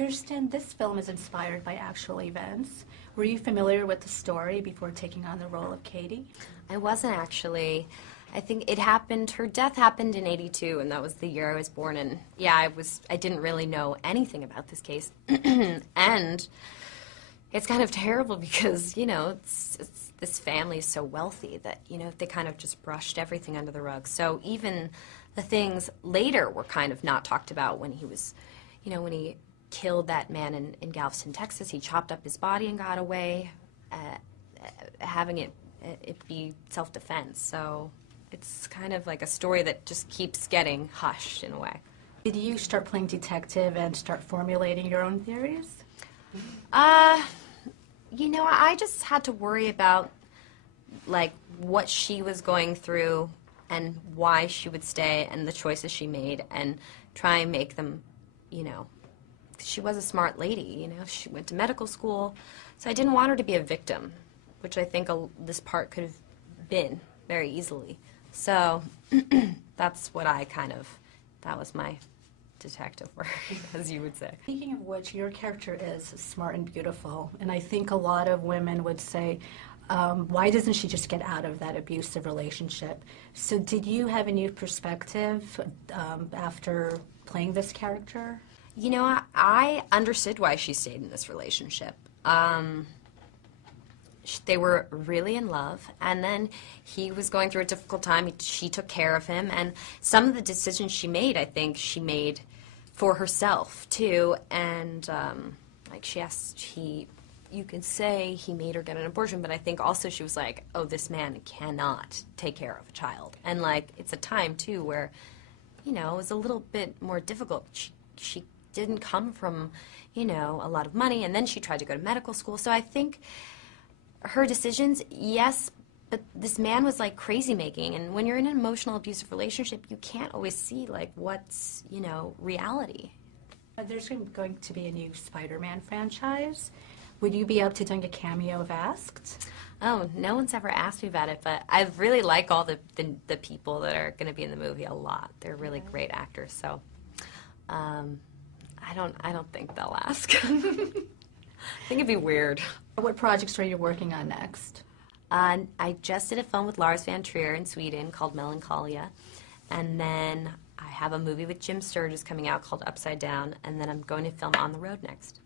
Kirsten, this film is inspired by actual events. Were you familiar with the story before taking on the role of Katie? I wasn't actually. I think it happened, her death happened in '82, and that was the year I was born, and yeah, I didn't really know anything about this case. And it's kind of terrible because, you know, this family is so wealthy that, you know, they kind of just brushed everything under the rug. So even the things later were kind of not talked about when he was, you know, when he killed that man in Galveston, Texas. He chopped up his body and got away, having it be self-defense. So it's kind of like a story that just keeps getting hushed in a way. Did you start playing detective and start formulating your own theories? You know, I just had to worry about, like, what she was going through and why she would stay and the choices she made and try and make them, you know, she was a smart lady, you know, she went to medical school, so I didn't want her to be a victim, which I think this part could have been very easily. So that's what that was my detective work, as you would say. Speaking of which, your character is smart and beautiful, and I think a lot of women would say, why doesn't she just get out of that abusive relationship? So did you have a new perspective after playing this character? You know, I understood why she stayed in this relationship. They were really in love, and then he was going through a difficult time. She took care of him, and some of the decisions she made, I think she made for herself, too. And, like, you could say he made her get an abortion, but I think also she was like, oh, this man cannot take care of a child. And, like, it's a time, too, where, you know, it was a little bit more difficult. She didn't come from, you know, a lot of money, and then she tried to go to medical school. So I think her decisions, yes, but this man was like crazy making, and when you're in an emotional abusive relationship, you can't always see like what's, you know, reality. There's going to be a new Spider-Man franchise. Would you be up to doing a cameo if asked? Oh, no one's ever asked me about it, but I really like all the people that are going to be in the movie a lot. They're really great actors, so I don't think they'll ask. I think it'd be weird. What projects are you working on next? I just did a film with Lars von Trier in Sweden called Melancholia, and then I have a movie with Jim Sturgis coming out called Upside Down, and then I'm going to film On the Road next.